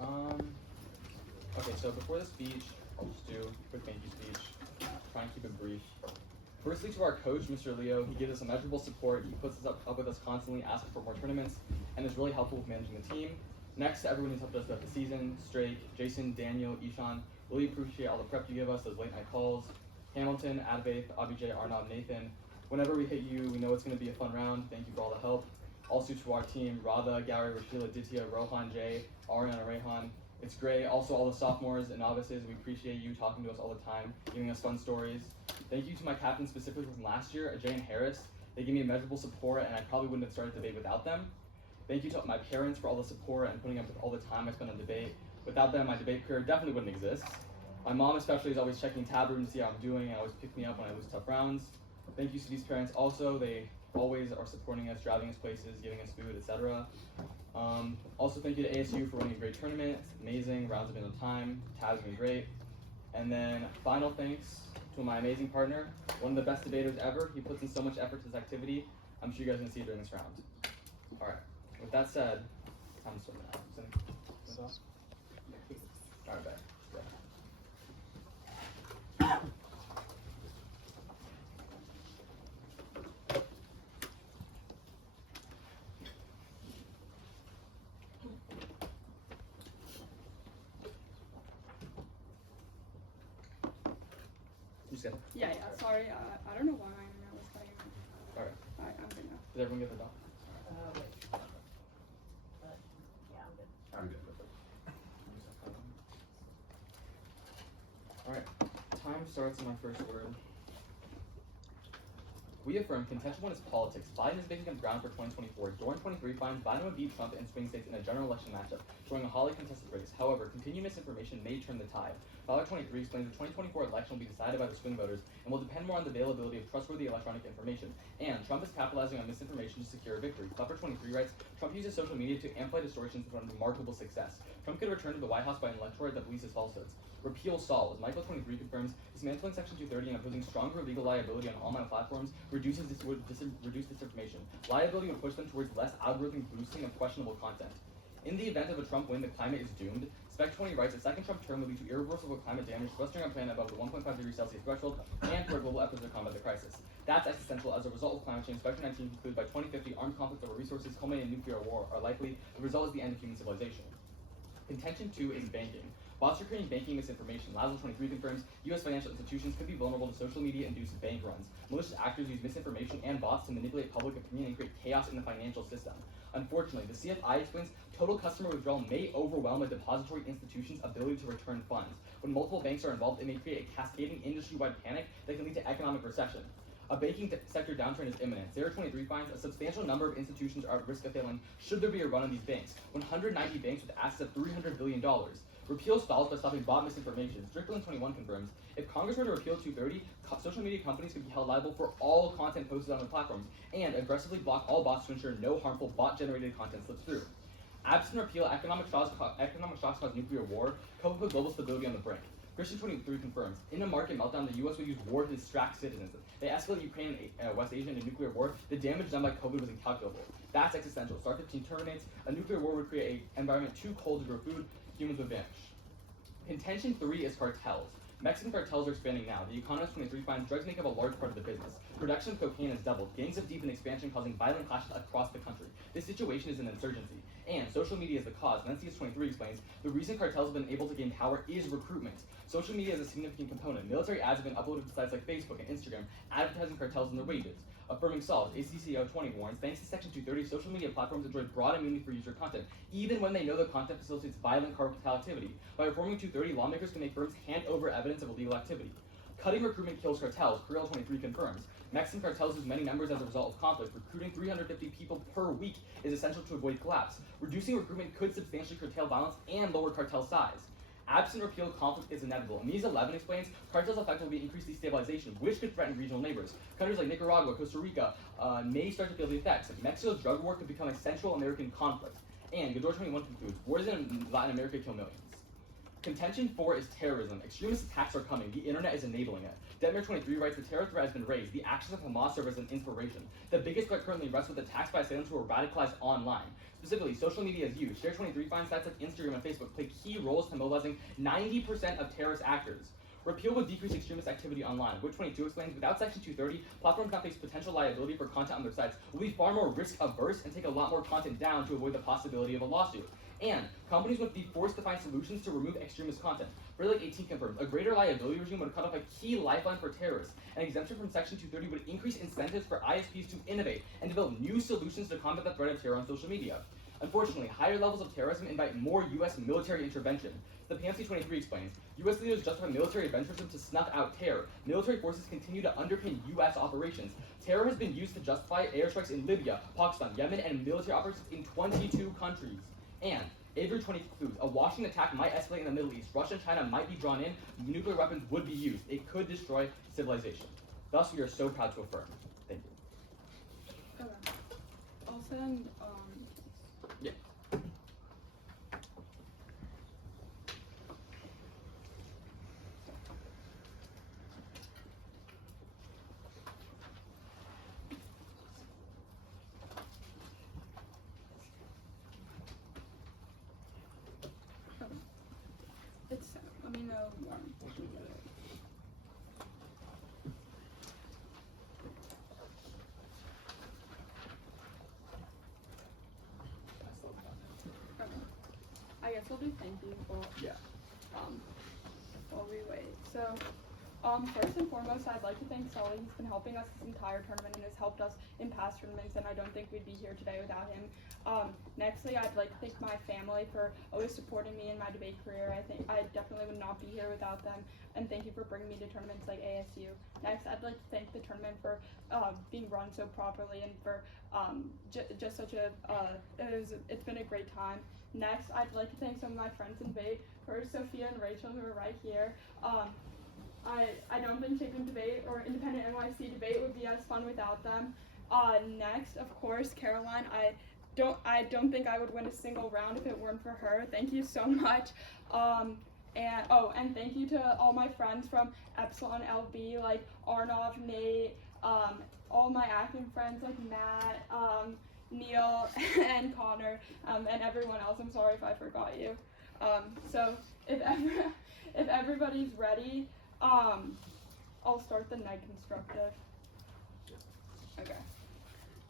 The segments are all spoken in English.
Okay, so before the speech, I'll just do a quick thank you speech. Try and keep it brief. Firstly, to our coach, Mr. Leo, he gives us immeasurable support. He puts us up with us constantly, asking for more tournaments, and is really helpful with managing the team. Next to everyone who's helped us throughout the season, Strake, Jason, Daniel, Ishan, really appreciate all the prep you give us, those late night calls. Hamilton, Advaith, Abhijay, Arnav, Nathan. Whenever we hit you, we know it's going to be a fun round. Thank you for all the help. Also to our team, Radha, Gary, Rashila, Ditya, Rohan, Jay, Aryan, and Rehan. It's great. Also, all the sophomores and novices, we appreciate you talking to us all the time, giving us fun stories. Thank you to my captains specifically from last year, Ajay and Harris. They gave me immeasurable support, and I probably wouldn't have started debate without them. Thank you to my parents for all the support and putting up with all the time I spent on debate. Without them, my debate career definitely wouldn't exist. My mom especially is always checking tab room to see how I'm doing and always pick me up when I lose tough rounds. Thank you to these parents also. They always are supporting us, driving us places, giving us food, etc. Also, thank you to ASU for running a great tournament. It's amazing. Rounds have been on time. Tabs have been great. And then final thanks to my amazing partner, one of the best debaters ever. He puts in so much effort to this activity. I'm sure you guys are going to see it during this round. All right. With that said, time to start now. All right, back. Yeah, sorry, I don't know why my internet was cutting out. Alright. Alright, I'm good now. Did everyone get the doc? Wait. Yeah, I'm good. Alright. Time starts in my first word. We affirm contention one is politics. Biden is making up ground for 2024. Dorn 23 finds Biden would beat Trump in swing states in a general election matchup, showing a highly contested race. However, continued misinformation may turn the tide. Father 23 explains the 2024 election will be decided by the swing voters and will depend more on the availability of trustworthy electronic information. And Trump is capitalizing on misinformation to secure a victory. Clever 23 writes, Trump uses social media to amplify distortions with remarkable success. Trump could return to the White House by an electorate that believes his falsehoods. Repeal Saul, as Michael 23 confirms, dismantling Section 230 and imposing stronger legal liability on online platforms would reduce disinformation. Liability would push them towards less algorithm boosting of questionable content. In the event of a Trump win, the climate is doomed. Spec 20 writes, a second Trump term would lead to irreversible climate damage, thrusting our planet above the 1.5 degrees Celsius threshold, and for global efforts to combat the crisis. That's existential. As a result of climate change, Spec 19 concludes by 2050, armed conflicts over resources culminating in nuclear war are likely. The result is the end of human civilization. Contention 2 is banking. Bots are creating banking misinformation. Lazlo 23 confirms U.S. financial institutions could be vulnerable to social media-induced bank runs. Malicious actors use misinformation and bots to manipulate public opinion and create chaos in the financial system. Unfortunately, the CFI explains total customer withdrawal may overwhelm a depository institution's ability to return funds. When multiple banks are involved, it may create a cascading industry-wide panic that can lead to economic recession. A banking sector downturn is imminent. Zero 23 finds a substantial number of institutions are at risk of failing should there be a run on these banks. 190 banks with assets of $300 billion. Repeal stalls by stopping bot misinformation. Strickland 21 confirms, if Congress were to repeal 230, social media companies could be held liable for all content posted on the platforms and aggressively block all bots to ensure no harmful bot-generated content slips through. Absent repeal, economic shocks cause nuclear war, could put global stability on the brink. Christian 23 confirms, in a market meltdown, the U.S. would use war to distract citizens. They escalate Ukraine and West Asia into nuclear war. The damage done by COVID was incalculable. That's existential. Star 15 terminates. A nuclear war would create an environment too cold to grow food. Humans would vanish. Contention 3 is cartels. Mexican cartels are expanding now. The Economist 23 finds drugs make up a large part of the business. Production of cocaine has doubled. Gangs have deepened expansion, causing violent clashes across the country. This situation is an insurgency, and social media is the cause. And NCS 23 explains, the reason cartels have been able to gain power is recruitment. Social media is a significant component. Military ads have been uploaded to sites like Facebook and Instagram, advertising cartels and their wages. Affirming Solves, ACCO 20 warns, thanks to Section 230, social media platforms enjoy broad immunity for user content, even when they know the content facilitates violent cartel activity. By reforming 230, lawmakers can make firms hand over evidence of illegal activity. Cutting recruitment kills cartels, Correll 23 confirms. Mexican cartels lose many members as a result of conflict. Recruiting 350 people per week is essential to avoid collapse. Reducing recruitment could substantially curtail violence and lower cartel size. Absent repeal, conflict is inevitable. Mies 11 explains, cartels effectively increase destabilization, which could threaten regional neighbors. Countries like Nicaragua, Costa Rica may start to feel the effects. Mexico's drug war could become a Central American conflict. And Gador 21 concludes, wars in Latin America kill millions. Contention 4 is terrorism. Extremist attacks are coming. The internet is enabling it. Detmer 23 writes, the terror threat has been raised. The actions of Hamas serve as an inspiration. The biggest threat currently rests with attacks by assailants who are radicalized online. Specifically, social media is used. Share 23 finds sites like Instagram and Facebook play key roles to mobilizing 90% of terrorist actors. Repeal would decrease extremist activity online. Wit 22 explains, without Section 230, platforms that face potential liability for content on their sites will be far more risk-averse and take a lot more content down to avoid the possibility of a lawsuit. And companies would be forced to find solutions to remove extremist content. Like 18 confirms, a greater liability regime would cut off a key lifeline for terrorists. An exemption from Section 230 would increase incentives for ISPs to innovate and develop new solutions to combat the threat of terror on social media. Unfortunately, higher levels of terrorism invite more U.S. military intervention. The PMC 23 explains, U.S. leaders justify military adventurism to snuff out terror. Military forces continue to underpin U.S. operations. Terror has been used to justify airstrikes in Libya, Pakistan, Yemen, and military operations in 22 countries. And Avery 20 concludes, a Washington attack might escalate in the Middle East. Russia and China might be drawn in. Nuclear weapons would be used. It could destroy civilization. Thus, we are so proud to affirm. Thank you. Okay. I'll send, Yeah. it's, let me know when. Okay. I guess we'll do thank you for, Yeah. while we wait. So, first and foremost, I'd like to thank Sully. He's been helping us this entire tournament and has helped us in past tournaments, and I don't think we'd be here today without him. Nextly, I'd like to thank my family for always supporting me in my debate career. I think I definitely would not be here without them, and thank you for bringing me to tournaments like ASU. Next, I'd like to thank the tournament for being run so properly and for just such a, it's been a great time. Next, I'd like to thank some of my friends in debate. First, Sophia and Rachel, who are right here. I don't think Chapin debate or independent NYC debate would be as fun without them. Next, of course, Caroline. I don't think I would win a single round if it weren't for her. Thank you so much. And thank you to all my friends from Epsilon LB, like Arnav, Nate, all my acting friends like Matt, Neil, and Connor, and everyone else. I'm sorry if I forgot you. So if everybody's ready, I'll start the night constructive. Okay.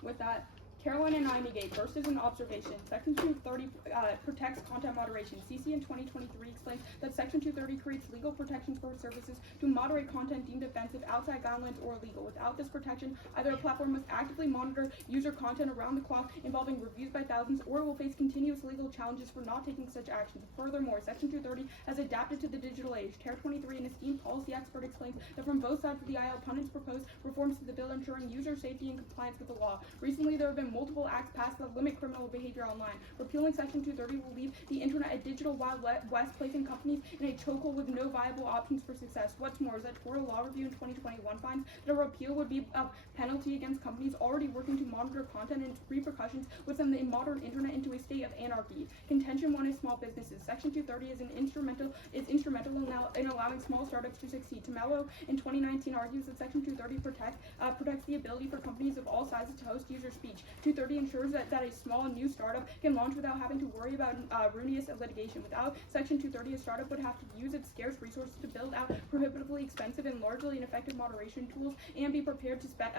With that, Caroline and I negate. First is an observation. Section 230 protects content moderation. CC in 2023 explains that Section 230 creates legal protections for services to moderate content deemed offensive, outside guidelines, or illegal. Without this protection, either a platform must actively monitor user content around the clock involving reviews by thousands, or it will face continuous legal challenges for not taking such actions. Furthermore, Section 230 has adapted to the digital age. Care 23, an esteemed policy expert, explains that from both sides of the aisle, pundits propose reforms to the bill ensuring user safety and compliance with the law. Recently, there have been multiple acts passed that limit criminal behavior online. Repealing Section 230 will leave the internet a digital wild west, placing companies in a chokehold with no viable options for success. What's more is that Florida Law Review in 2021 finds that a repeal would be a penalty against companies already working to monitor content, and its repercussions would send the modern internet into a state of anarchy. Contention 1 is small businesses. Section 230 is instrumental in allowing small startups to succeed. Tamello in 2019 argues that Section 230 protects the ability for companies of all sizes to host user speech. 230 ensures that a small new startup can launch without having to worry about ruinous litigation. Without Section 230, a startup would have to use its scarce resources to build out prohibitively expensive and largely ineffective moderation tools and be prepared to spend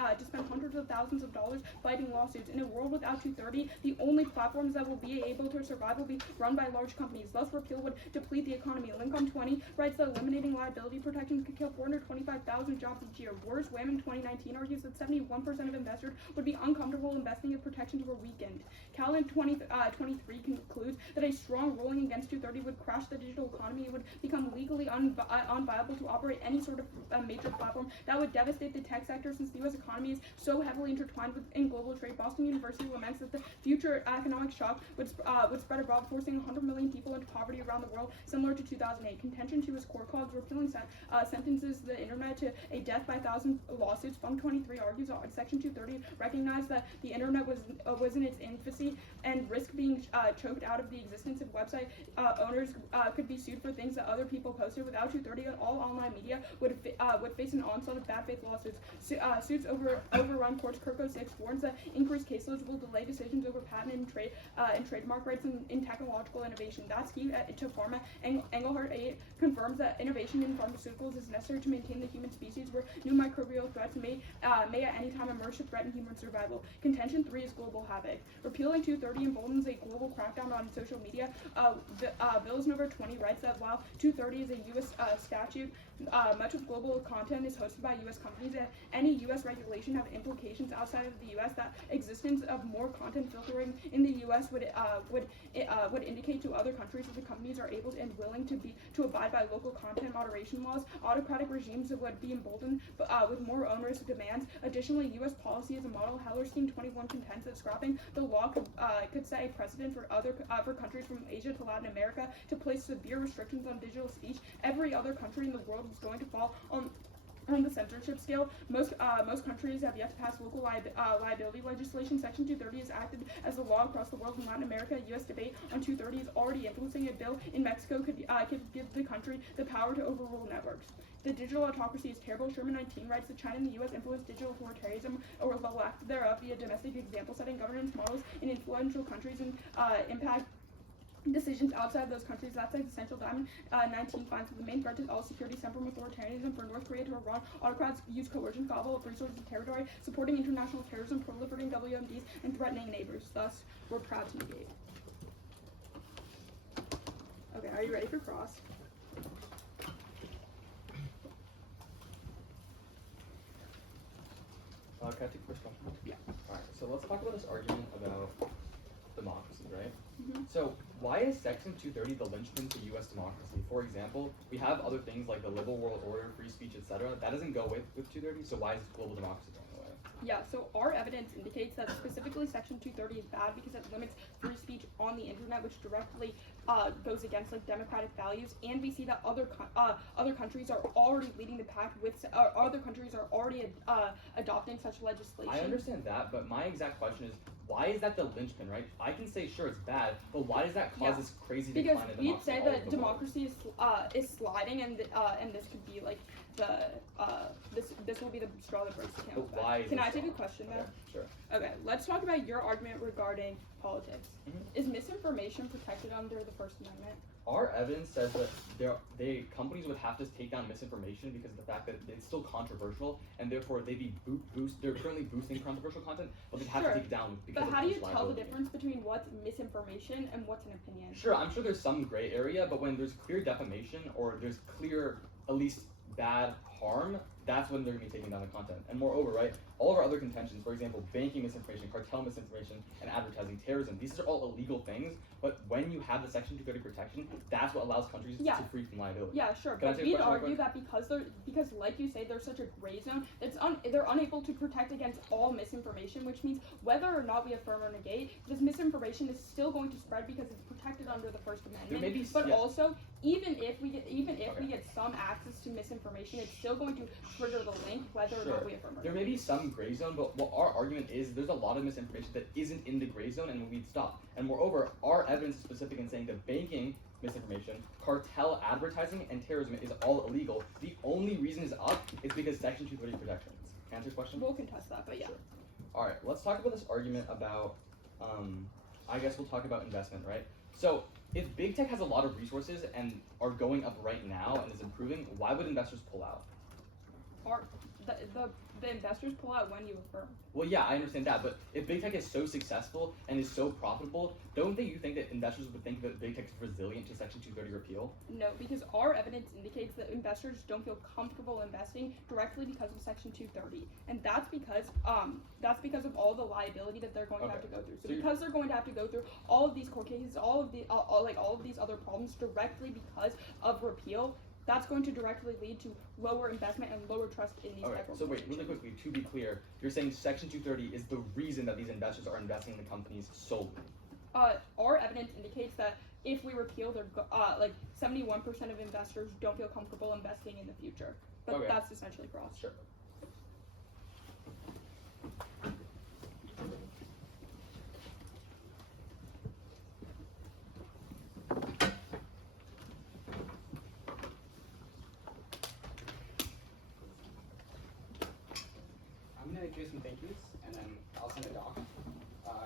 hundreds of thousands of dollars fighting lawsuits. In a world without 230, the only platforms that will be able to survive will be run by large companies. Thus, repeal would deplete the economy. Lincoln 20 writes that eliminating liability protections could kill 425,000 jobs each year. Worse, Wham in 2019 argues that 71% of investors would be uncomfortable investing if protections were weakened. Cal in 2023 concludes that a strong ruling against 230 would crash the digital economy. It would become legally unviable to operate any sort of major platform. That would devastate the tech sector since the U.S. economy is so heavily intertwined in global trade. Boston University laments that the future economic shock would spread abroad, forcing 100 million people into poverty around the world, similar to 2008. Contention 2 is core clause repealing sentences the internet to a death by 1,000 lawsuits. Funk 23 argues Section 230 recognized that the internet internet was in its infancy and risk being choked out of the existence of website owners could be sued for things that other people posted. Without 230, all online media would face an onslaught of bad faith lawsuits. Suits overrun courts. Kirko 6 warns that increased caseloads will delay decisions over patent and trademark rights in technological innovation. That's key to pharma. Engelhardt 8 confirms that innovation in pharmaceuticals is necessary to maintain the human species, where new microbial threats may at any time emerge to threaten human survival. Contention 3 is global havoc. Repealing 230 emboldens a global crackdown on social media. Bills number 20 writes that while 230 is a U.S. statute, much of global content is hosted by U.S. companies. Any U.S. regulation have implications outside of the U.S. That existence of more content filtering in the U.S. would indicate to other countries that the companies are able and willing to abide by local content moderation laws. Autocratic regimes would be emboldened with more onerous demands. Additionally, U.S. policy as a model. Hellerstein 21 contends that scrapping the law could set a precedent for countries from Asia to Latin America to place severe restrictions on digital speech. Every other country in the world is going to fall on the censorship scale. Most countries have yet to pass local liability legislation. Section 230 is acted as the law across the world. In Latin America, U.S. debate on 230 is already influencing a bill. In Mexico, could give the country the power to overrule networks. The digital autocracy is terrible. Sherman 19 writes that China and the U.S. influence digital authoritarianism or the lack thereof via domestic example-setting governance models in influential countries and impact decisions outside of those countries. That's existential. Diamond 19 finds that the main threat to all security stem from authoritarianism. For North Korea to Iran, autocrats use coercion, gobble of resources and territory, supporting international terrorism, proliferating WMDs, and threatening neighbors. Thus, we're proud to negate. Okay, are you ready for cross? Can I take the first question? Yeah. Alright, so let's talk about this argument about democracy, right? Mm-hmm. So why is Section 230 the linchpin to U.S. democracy? For example, we have other things like the liberal world order, free speech, etc. That doesn't go with 230, so why is global democracy going away? Yeah, so our evidence indicates that specifically Section 230 is bad because it limits free speech on the internet, which directly goes against like democratic values. And we see that other countries are already leading the pack with other countries are already adopting such legislation. I understand that, but my exact question is, why is that the linchpin, right? I can say sure it's bad, but why does that cause this crazy decline in democracy? Because we'd say that democracy is sliding, and this could be like this will be the straw that breaks the camel's back. Why? Can I take a question now? Okay, sure. Okay, let's talk about your argument regarding politics. Mm-hmm. Is misinformation protected under the First Amendment? Our evidence says that companies would have to take down misinformation because of the fact that it's still controversial, and therefore they're currently boosting controversial content, but they have to take it down because. But how do you tell the difference between what's misinformation and what's an opinion? Sure, I'm sure there's some gray area, but when there's clear defamation or there's clear, at least bad harm, that's when they're going to be taking down the content. And moreover, right, all of our other contentions, for example, banking misinformation, cartel misinformation, and advertising, terrorism, these are all illegal things, but when you have the Section 230 protection, that's what allows countries to free from liability. Yeah, sure, but we'd argue that because like you say, there's such a gray zone, they're unable to protect against all misinformation, which means whether or not we affirm or negate, this misinformation is still going to spread because it's protected under the First Amendment. Also, even if we get some access to misinformation, it's still going to trigger the link whether or not we affirm or there may be some gray zone, but what our argument is, there's a lot of misinformation that isn't in the gray zone, and we'd stop. And moreover, our evidence is specific in saying that banking misinformation, cartel advertising, and terrorism is all illegal. The only reason it's up is because Section 230 protections. Can I answer your question? We'll contest that, but yeah. Sure. All right, let's talk about this argument about, I guess we'll talk about investment, right? So if big tech has a lot of resources and are going up right now and is improving, why would investors pull out? The investors pull out when you affirm. Well, yeah, I understand that, but if big tech is so successful and is so profitable, don't you think that investors would think that big tech is resilient to Section 230 repeal? No, because our evidence indicates that investors don't feel comfortable investing directly because of Section 230, and that's because of all the liability that they're going to have to go through. So because they're going to have to go through all of these court cases, all of these other problems directly because of repeal, that's going to directly lead to lower investment and lower trust in these type of so wait, really quickly, to be clear, you're saying Section 230 is the reason that these investors are investing in the companies solely? Our evidence indicates that if we repeal, 71% of investors don't feel comfortable investing in the future. But that's essentially cross. Sure. do some thank yous, and then I'll send a doc.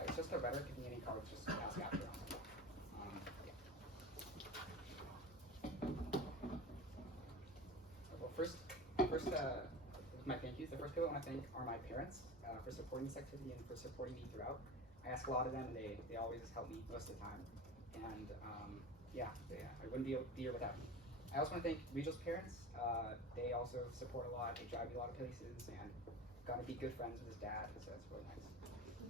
It's just a rhetoric, give me any cards, just ask after. Well, first, with my thank yous, the first people I want to thank are my parents for supporting this activity and for supporting me throughout. I ask a lot of them, and they always help me most of the time. And I wouldn't be here without me. I also want to thank Regal's parents. They also support a lot. They drive me a lot of places, and got to be good friends with his dad, so that's really nice.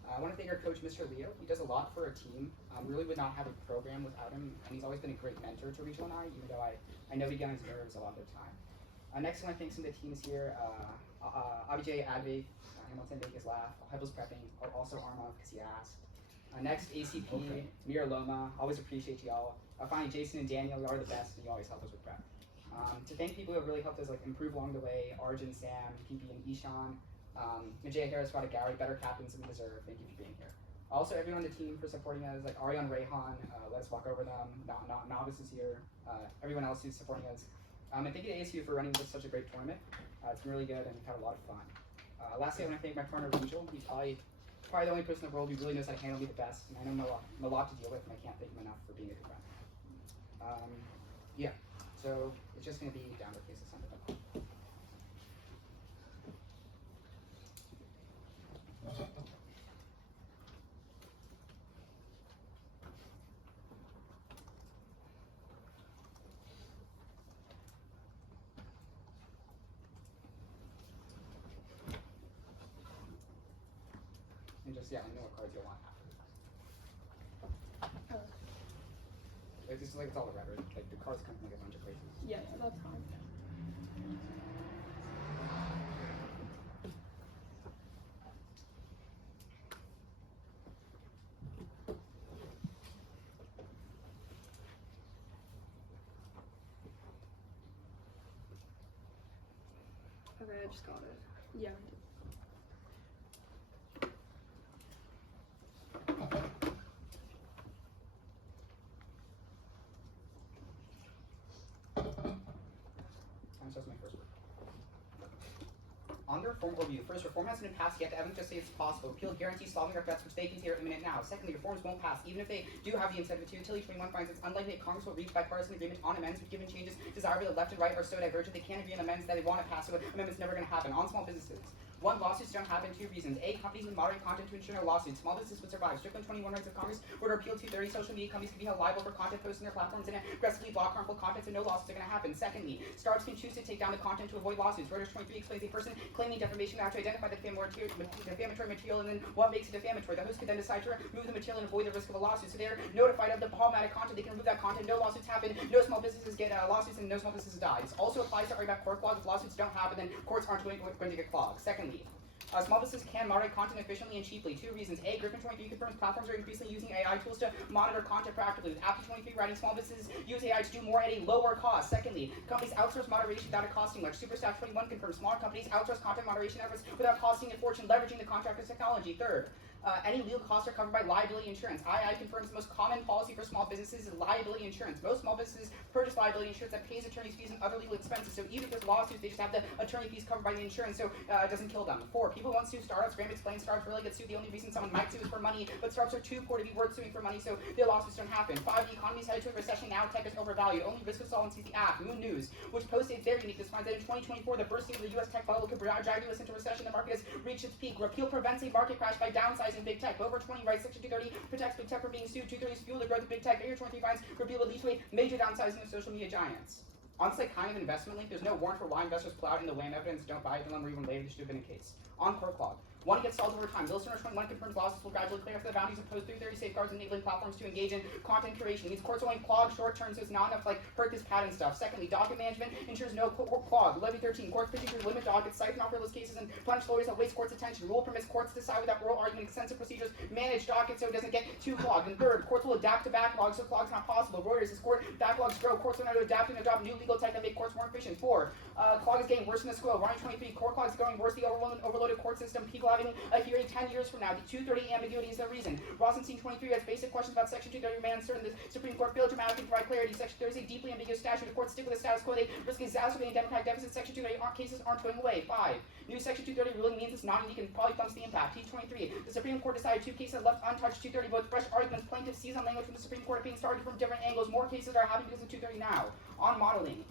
I want to thank our coach, Mr. Leo. He does a lot for our team. Really would not have a program without him, and he's always been a great mentor to Rachel and I, even though I know he gets on his nerves a lot of the time. Next, I want to thank some of the teams here. Abhijay, Advait, Hamilton, Vegas Laugh, Hebble's Prepping, also Armov because he asked. Next, ACP, Mira Loma, always appreciate y'all. Finally, Jason and Daniel, you are the best, and you always help us with prep. To thank people who have really helped us improve along the way, Arjun, Sam, PP, and Ishan, Majay Harris, Rada Gowrie, better captains than we deserve. Thank you for being here. Also, everyone on the team for supporting us, like Ariane Rayhan, let us walk over them, novices here, everyone else who's supporting us. And thank you to ASU for running just such a great tournament. It's been really good, and we've had a lot of fun. Lastly, I want to thank my partner, Rachel. He's probably the only person in the world who really knows how to handle me the best, and I know I'm a lot to deal with, and I can't thank him enough for being a good friend. So it's just going to be downward cases under them. And just, let me know what cards you'll want after. It's just it's all the rhetoric. Like the cards come from a bunch of places. Yeah, that's fine. Okay, I just got it. Yeah. That's my first word. On the reform overview, first, reform hasn't been passed yet. The evidence just say it's possible. Repeal guarantees solving our threats, which they consider imminent now. Secondly, reforms won't pass, even if they do have the incentive to, until E21 finds it's unlikely that Congress will reach bipartisan agreement on amendments, but given changes desirable by the left and right are so divergent, they can't agree on amendments that they want to pass, so amendments never going to happen. On small businesses. One, lawsuits don't happen. Two reasons. A, companies with moderate content to ensure no lawsuits. Small businesses would survive. Strickland 21 rights of Congress were to repeal 230. Social media companies can be held liable for content posted on their platforms and aggressively block harmful content, so no lawsuits are going to happen. Secondly, startups can choose to take down the content to avoid lawsuits. Reuters 23 explains a person claiming defamation have to identify the defamatory material and then what makes it defamatory. The host could then decide to remove the material and avoid the risk of a lawsuit. So they're notified of the problematic content. They can remove that content. No lawsuits happen. No small businesses get lawsuits, and no small businesses die. This also applies to argument court clause. If lawsuits don't happen, then courts aren't going to get clogged. Secondly, small businesses can moderate content efficiently and cheaply. Two reasons. A, Griffin 23 confirms platforms are increasingly using AI tools to monitor content proactively. With Apple 23 writing, small businesses use AI to do more at a lower cost. Secondly, companies outsource moderation without it costing much. Superstaff 21 confirms smaller companies outsource content moderation efforts without costing a fortune, leveraging the contractor's technology. Third, any legal costs are covered by liability insurance. II confirms the most common policy for small businesses is liability insurance. Most small businesses purchase liability insurance that pays attorney's fees and other legal expenses. So even if there's lawsuits, they just have the attorney fees covered by the insurance, so it doesn't kill them. 4, people won't sue startups. Graham explains startups really get sued. The only reason someone might sue is for money, but startups are too poor to be worth suing for money, so their lawsuits don't happen. 5, the economy is headed to a recession now. Tech is overvalued. Only risk of solvency is the app. Moon News, which posts a very unique finds that in 2024, the bursting of the U.S. tech bubble could drive us into recession. The market has reached its peak. Repeal prevents a market crash by downsizing big tech. Over 20 rights, Section 230 protects big tech from being sued. 230 fuel the growth of big tech. Year 23 finds repeal would lead to a major downsizing of social media giants. On this kind of investment link, there's no warrant for why investors pull out in the land evidence. Don't buy it, then even later. There should have been a case. On court clog. One gets solved over time. Bill Center 21 confirms lawsuits will gradually clear after the boundaries of post 330 safeguards enabling platforms to engage in content curation. These courts only clog short term, so it's not enough to hurt this pattern stuff. Secondly, docket management ensures no clog. Levy 13, court procedures limit dockets, siphon off frivolous cases, and punish lawyers that waste courts' attention. Rule permits courts to decide without oral argument. Extensive procedures manage dockets so it doesn't get too clogged. And third, courts will adapt to backlogs so clogs not possible. Reuters, as court backlogs grow, courts will know to adapt and adopt new legal tech that make courts more efficient. 4, clog is getting worse in the school. Ryan 23, court clogs is going worse. The overloaded court system. People having a hearing 10 years from now. The 230 ambiguity is the reason. Rosenstein 23 has basic questions about Section 230 remain uncertain. The Supreme Court failed dramatically to provide clarity. Section 30 is a deeply ambiguous statute. The courts stick with the status quo. They risk exacerbating democratic deficits. Section 230 cases aren't going away. 5. New Section 230 ruling means it's not, and you can probably thumbs the impact. T23. The Supreme Court decided 2 cases left untouched. 230 both fresh arguments. Plaintiffs seize on language from the Supreme Court being started from different angles. More cases are happening because of 230 now. On modeling.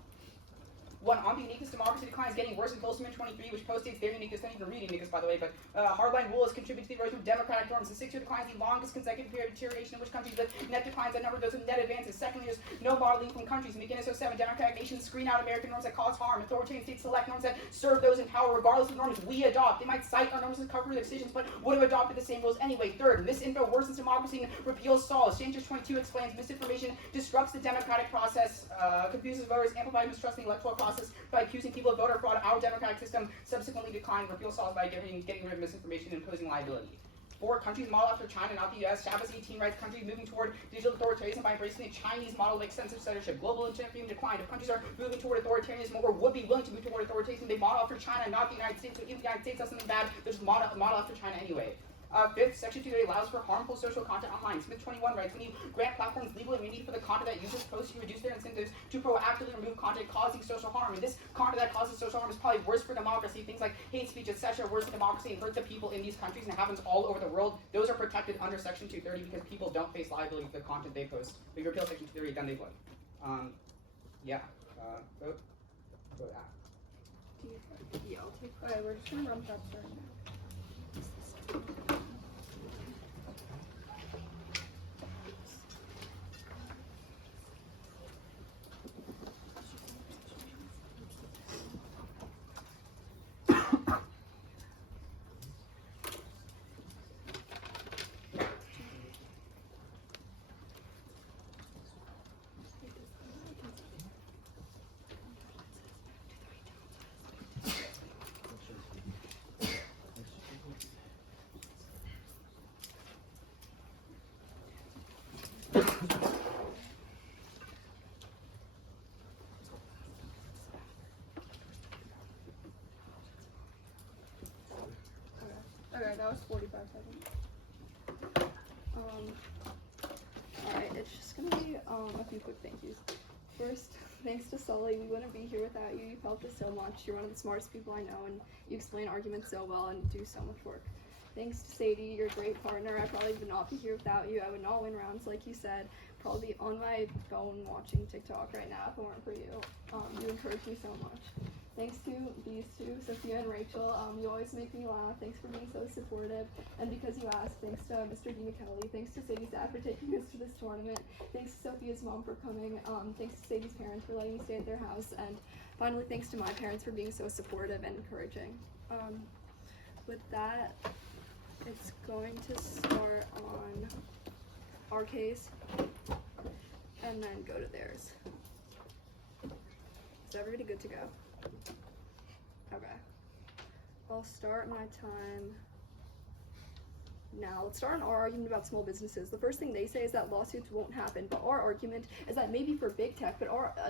1. On the uniqueness, democracy declines, getting worse until Summit 23, which postdates their uniqueness. Don't even read uniqueness, by the way, but hardline rule has contributed to the erosion of democratic norms. The 6-year decline is the longest consecutive period of deterioration in which countries live. Net declines that number those with net advances. Secondly, there's no modeling from countries. McGinnis 07, democratic nations screen out American norms that cause harm. Authoritarian states select norms that serve those in power, regardless of norms we adopt. They might cite our norms as cover their decisions, but would have adopted the same rules anyway. 3rd, misinfo worsens democracy and repeals stalls. Changers 22 explains misinformation disrupts the democratic process, confuses voters, amplifies mistrust in the electoral process by accusing people of voter fraud. Our democratic system subsequently declined. Repeal stalls by getting rid of misinformation and imposing liability. 4. Countries model after China, not the US. Chavez 18 writes countries moving toward digital authoritarianism by embracing the Chinese model of extensive censorship. Global internet freedom declined. If countries are moving toward authoritarianism or would be willing to move toward authoritarianism, they model after China, not the United States. But if the United States does something bad, they just model after China anyway. 5th, Section 230 allows for harmful social content online. Smith 21 writes, when you grant platforms legal immunity for the content that users post, you reduce their incentives to proactively remove content causing social harm. And this content that causes social harm is probably worse for democracy. Things like hate speech, etc., worse for democracy and hurt the people in these countries, and it happens all over the world. Those are protected under Section 230 because people don't face liability for the content they post. If you repeal Section 230, then they would. Vote out. Yeah, I'll take. Okay, we're just gonna run that right now. Okay, that was 45 seconds. Alright, it's just gonna be a few quick thank yous. First, thanks to Sully. We wouldn't be here without you. You've helped us so much. You're one of the smartest people I know, and you explain arguments so well and do so much work. Thanks to Sadie, you're a great partner. I probably would not be here without you. I would not win rounds like you said. Probably on my phone watching TikTok right now if it weren't for you. You encourage me so much. Thanks to these two, Sophia and Rachel. You always make me laugh. Thanks for being so supportive. And because you asked, thanks to Mr. DiMichele. Thanks to Sadie's dad for taking us to this tournament. Thanks to Sophia's mom for coming. Thanks to Sadie's parents for letting me stay at their house. And finally, thanks to my parents for being so supportive and encouraging. With that, it's going to start on our case and then go to theirs. Is everybody good to go? Okay. I'll start my time now. Let's start on our argument about small businesses. The first thing they say is that lawsuits won't happen, but our argument is that maybe for big tech, but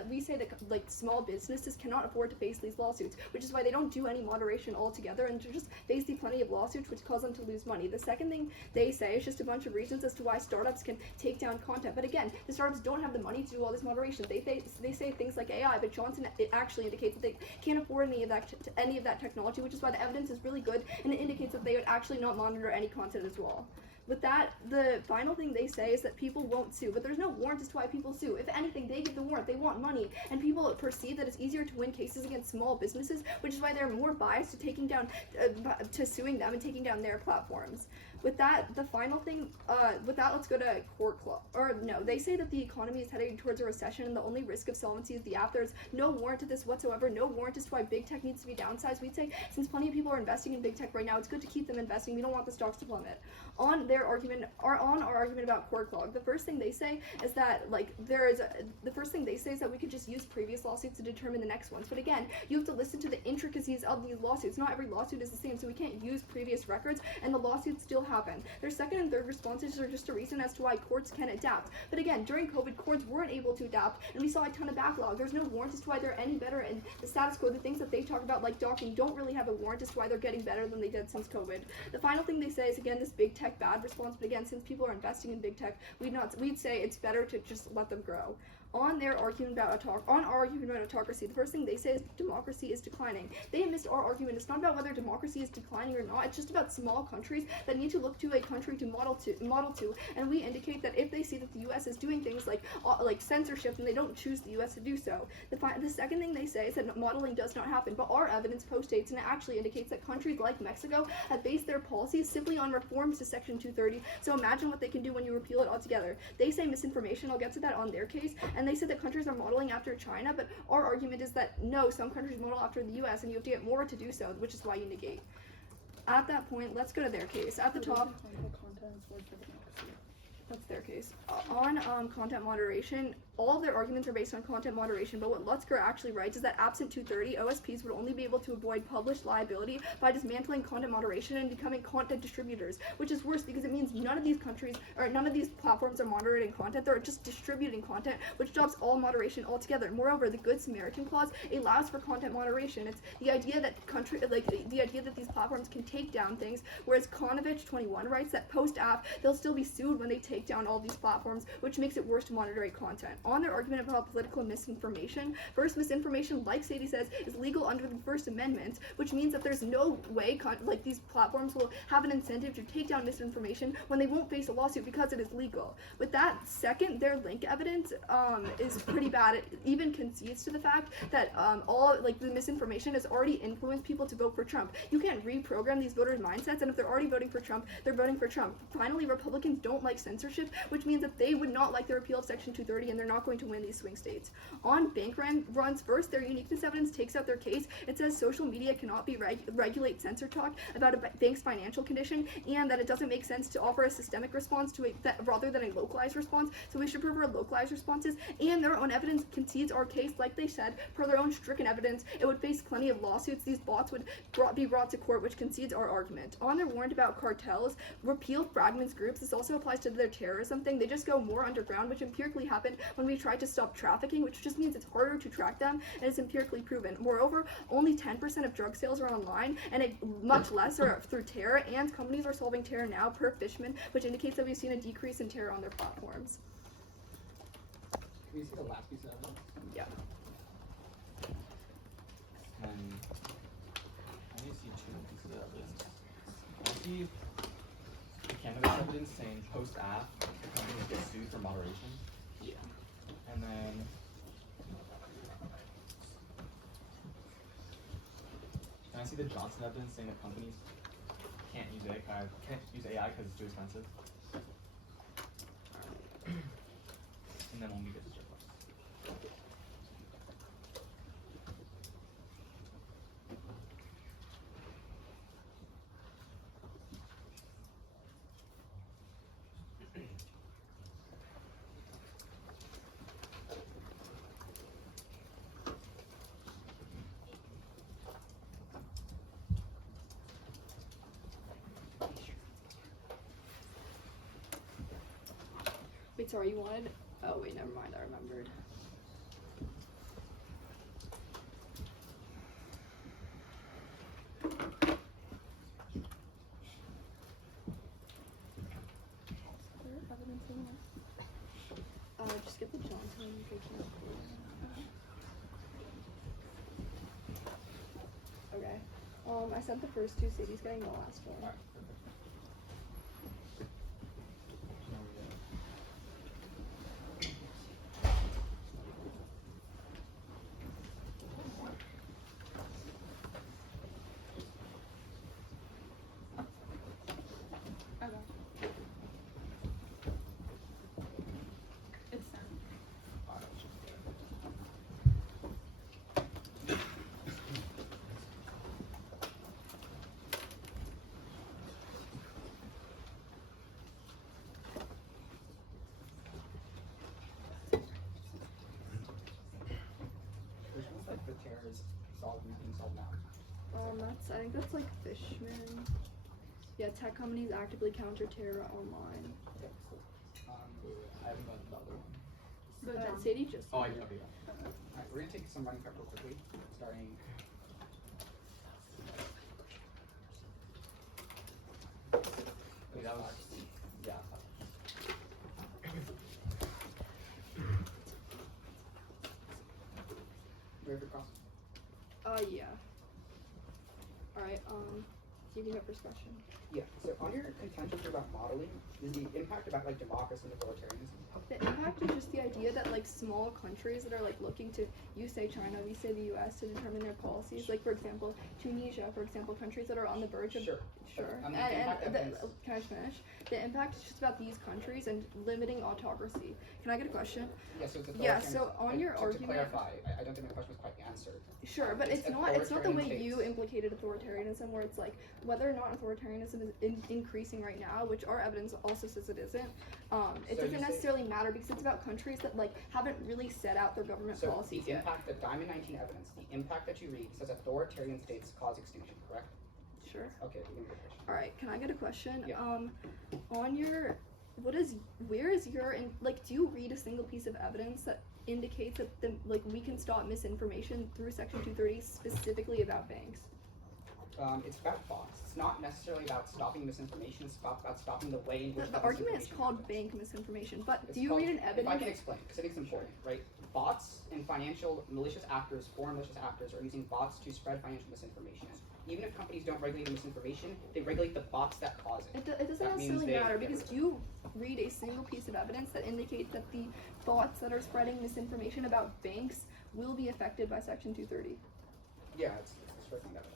we say that like small businesses cannot afford to face these lawsuits, which is why they don't do any moderation altogether and just face the plenty of lawsuits which cause them to lose money. The second thing they say is just a bunch of reasons as to why startups can take down content, but again, the startups don't have the money to do all this moderation. They say things like AI, but Johnson it actually indicates that they can't afford any of that technology, which is why the evidence is really good and it indicates that they would actually not monitor any content as well. With that, the final thing they say is that people won't sue, but there's no warrant as to why people sue. If anything, they get the warrant. They want money, and people perceive that it's easier to win cases against small businesses, which is why they're more biased to taking down, to suing them and taking down their platforms. With that, the final thing, let's go to court clause. Or no, they say that the economy is heading towards a recession and the only risk of solvency is the app. There's no warrant to this whatsoever, no warrant as to why big tech needs to be downsized. We'd say, since plenty of people are investing in big tech right now, it's good to keep them investing. We don't want the stocks to plummet. On our argument about court clog, the first thing they say is that we could just use previous lawsuits to determine the next ones. But again, you have to listen to the intricacies of these lawsuits. Not every lawsuit is the same, so we can't use previous records, and the lawsuits still have happen. Their second and third responses are just a reason as to why courts can adapt. But again, during COVID, courts weren't able to adapt, and we saw a ton of backlog. There's no warrant as to why they're any better, and the status quo, the things that they talk about like docking, don't really have a warrant as to why they're getting better than they did since COVID. The final thing they say is, again, this big tech bad response, but again, since people are investing in big tech, we'd say it's better to just let them grow. On our argument about autocracy, the first thing they say is democracy is declining. They missed our argument. It's not about whether democracy is declining or not. It's just about small countries that need to look to a country to model to. And we indicate that if they see that the U.S. is doing things like censorship, then they don't choose the U.S. to do so. The second thing they say is that modeling does not happen, but our evidence postdates and it actually indicates that countries like Mexico have based their policies simply on reforms to Section 230. So imagine what they can do when you repeal it altogether. They say misinformation. I'll get to that on their case. And they said that countries are modeling after China, but our argument is that no, some countries model after the U.S. and you have to get more to do so, which is why you negate. At that point, let's go to their case. At the top, that's their case. On content moderation, all of their arguments are based on content moderation, but what Lutzker actually writes is that absent 230, OSPs would only be able to avoid published liability by dismantling content moderation and becoming content distributors, which is worse because it means none of these countries or none of these platforms are moderating content, they're just distributing content, which drops all moderation altogether. Moreover, the Good Samaritan Clause allows for content moderation. It's the idea that the idea that these platforms can take down things, whereas Konovich 21 writes that post-AF, they'll still be sued when they take down all these platforms, which makes it worse to moderate content. On their argument about political misinformation, first, misinformation, like Sadie says, is legal under the First Amendment, which means that there's no way these platforms will have an incentive to take down misinformation when they won't face a lawsuit because it is legal. With that, second, their link evidence is pretty bad. It even concedes to the fact that the misinformation has already influenced people to vote for Trump. You can't reprogram these voters' mindsets, and if they're already voting for Trump, they're voting for Trump. Finally, Republicans don't like censorship, which means that they would not like the repeal of Section 230, and they're not going to win these swing states. On bank runs, first, their uniqueness evidence takes out their case. It says social media cannot be regulate censor talk about a bank's financial condition, and that it doesn't make sense to offer a systemic response to rather than a localized response, so we should prefer localized responses, and their own evidence concedes our case. Like they said, per their own stricken evidence, it would face plenty of lawsuits. These bots would be brought to court, which concedes our argument. On their warrant about cartels, repeal fragments groups, this also applies to their terrorism thing. They just go more underground, which empirically happened when we tried to stop trafficking, which just means it's harder to track them, and it's empirically proven. Moreover, only 10% of drug sales are online, and much less are through terror, and companies are solving terror now per Fishman, which indicates that we've seen a decrease in terror on their platforms. Can we see the last piece of evidence? Yeah. I need to see two pieces of evidence. I see the cannabis evidence saying post-AF, the companies get sued for moderation. Yeah. And then can I see the Johnson evidence saying that companies can't use AI because it's too expensive? And then when we get to surplus. Wait, sorry, you wanted? Oh, wait, never mind, I remembered. Just get the Johnson. Okay. I sent the first two, Sadie's getting the last one. Alright, perfect. It's sent. Which one's like the terror is being solved now? I think that's like Fishman. Yeah, tech companies actively counter terror online. Okay, cool. I haven't gone to the other one. Sadie just. Oh, okay, yeah. Alright, we're gonna take some running prep real quickly, starting. I mean, that was, yeah. Ready for cross? Yeah. Alright, do you have discussion? Yeah, so on your contention about modeling, is the impact about like democracy and authoritarianism? The impact is just the idea that like small countries that are like looking to, you say China, we say the US, to determine their policies. Like for example, Tunisia, for example, countries that are on the verge of. Sure. Sure. I mean, the impact evidence. Can I just finish? The impact is just about these countries and limiting autocracy. Can I get a question? Yeah, so it's Yeah, authoritarianism. so on your to argument. clarify, I don't think my question was quite answered. Sure, but it's not the way you implicated authoritarianism, where it's like whether or not authoritarianism is increasing right now, which our evidence also says it isn't. It So you doesn't say- necessarily matter because it's about countries that like haven't really set out their government So policies the yet. impact, the Diamond 19 evidence, the impact that you read says authoritarian states cause extinction, correct? Sure. Okay, we can get a question. All right. Can I get a question? Yeah. On your, where is your, like, do you read a single piece of evidence that indicates that we can stop misinformation through Section 230 specifically about banks? It's about bots. It's not necessarily about stopping misinformation. It's about stopping the way in which The that argument is misinformation called happens. bank misinformation, but It's do you called- read an If I evidence? can explain, because I think it's important, right? Bots and financial malicious actors, foreign malicious actors, are using bots to spread financial misinformation. Even if companies don't regulate the misinformation, they regulate the bots that cause it. It doesn't That means necessarily they matter get because rid do you read a single piece of evidence that indicates that the bots that are spreading misinformation about banks will be affected by Section 230? Yeah, it's strict on evidence.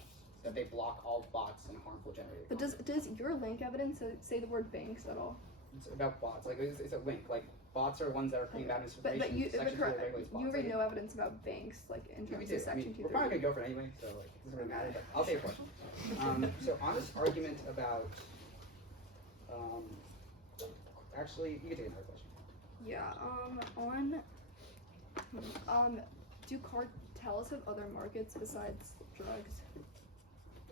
That they block all bots and harmful generated But content. does your link evidence say the word banks at all? It's about bots. Like it's a link. Like bots are ones that are putting bad misinformation. But you Section 2 regulates bots. you read Like, no evidence about banks like in we terms do. of I Section mean, 230. we're probably gonna go for it anyway, so like it doesn't really matter. But I'll take a question. So on this argument about, actually, you can take another question. Yeah. Do cartels have other markets besides drugs?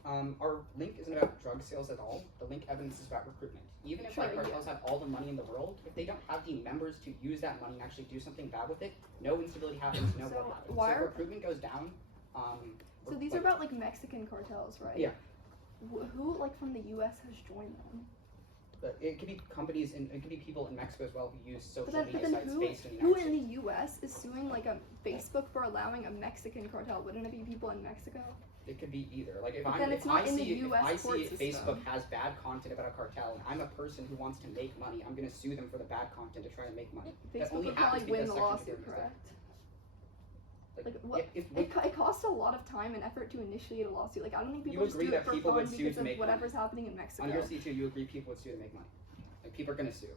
Our link isn't about drug sales at all. The link evidence is about recruitment. Even if like Sure, cartels have all the money in the world, if they don't have the members to use that money and actually do something bad with it, no instability happens, no So war happens. why So are- recruitment goes down. So these are about like Mexican cartels, right? Yeah. Who like from the U.S. has joined them? But it could be companies and it could be people in Mexico as well who use social But media then sites who based in the in United States. the U.S. is suing like a Facebook for allowing a Mexican cartel? Wouldn't it be people in Mexico? It could be either. Like if But I'm then if it's not I in the see if US I court see if system. Facebook has bad content about a cartel and I'm a person who wants to make money, I'm gonna sue them for the bad content to try to make money. That Facebook only would happens probably win because the Section 230 lawsuit, is there. correct? Like, Like, what- if It costs a lot of time and effort to initiate a lawsuit. Like I don't think You people just agree do that it for people fun would sue because to of make whatever's happening in Mexico. on your C2, you agree people would sue to make money. Like people are gonna sue.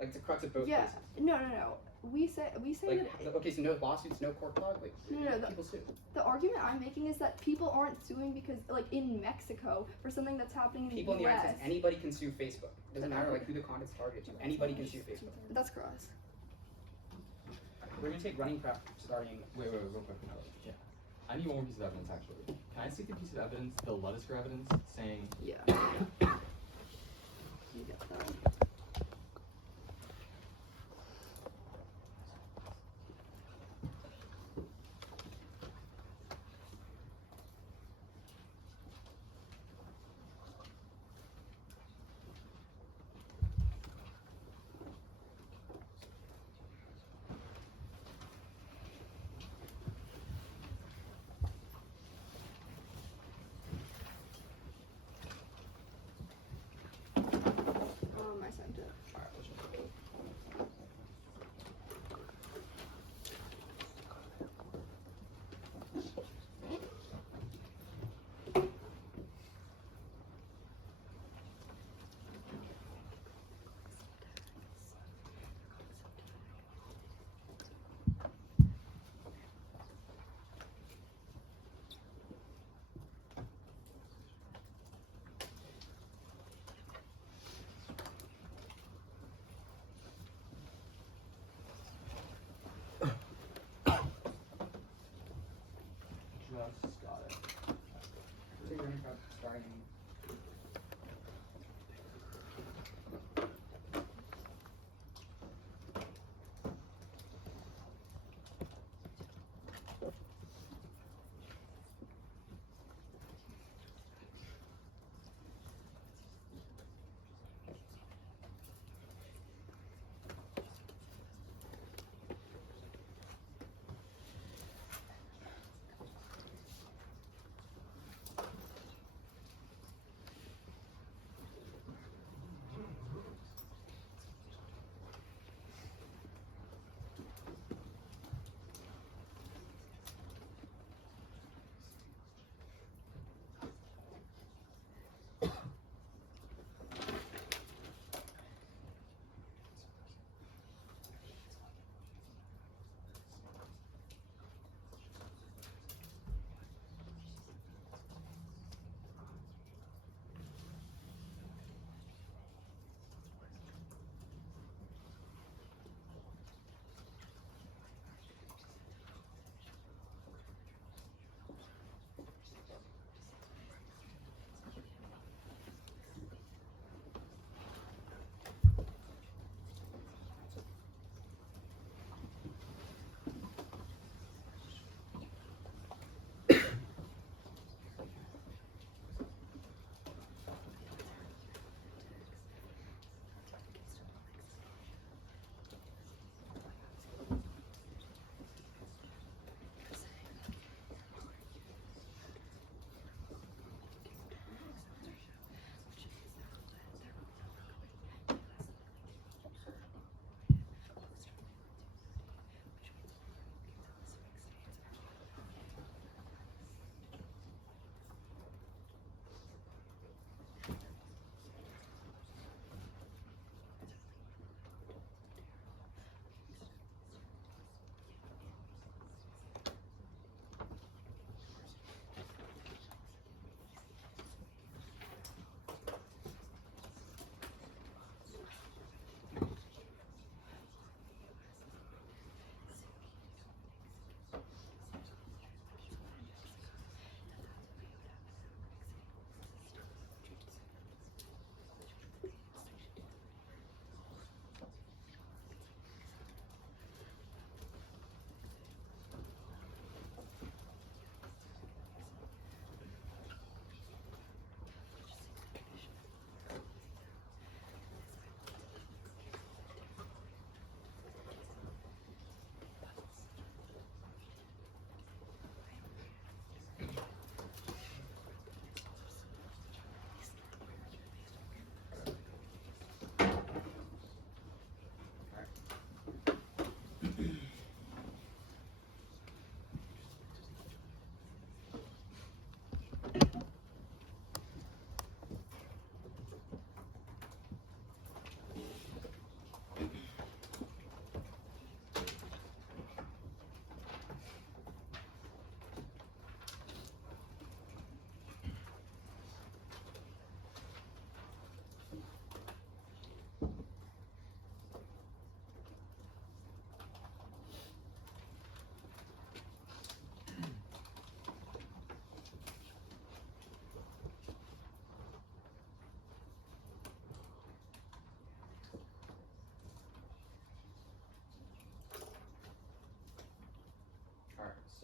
Like it's a crux of both Yeah. cases. No. We say Like that. okay, so no lawsuits, no court clog. Like No, people sue. The argument I'm making is that people aren't suing because, like, in Mexico for something that's happening in People in the the US. United States, anybody can sue Facebook. It doesn't matter like who the content's targeted to. Anybody can sue Facebook. That's gross. We're gonna take running prep starting. Wait, real quick. No. Yeah. I need one more piece of evidence actually. Can I see the piece of evidence, the Ludisker evidence, saying Yeah. You get that.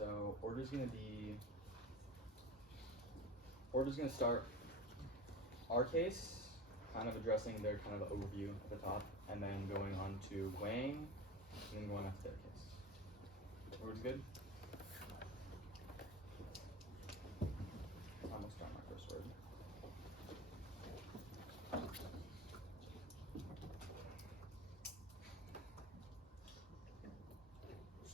So order's gonna start our case, kind of addressing their kind of overview at the top, and then going on to Wang, and then going on to their case. Order's good? Almost done my first word.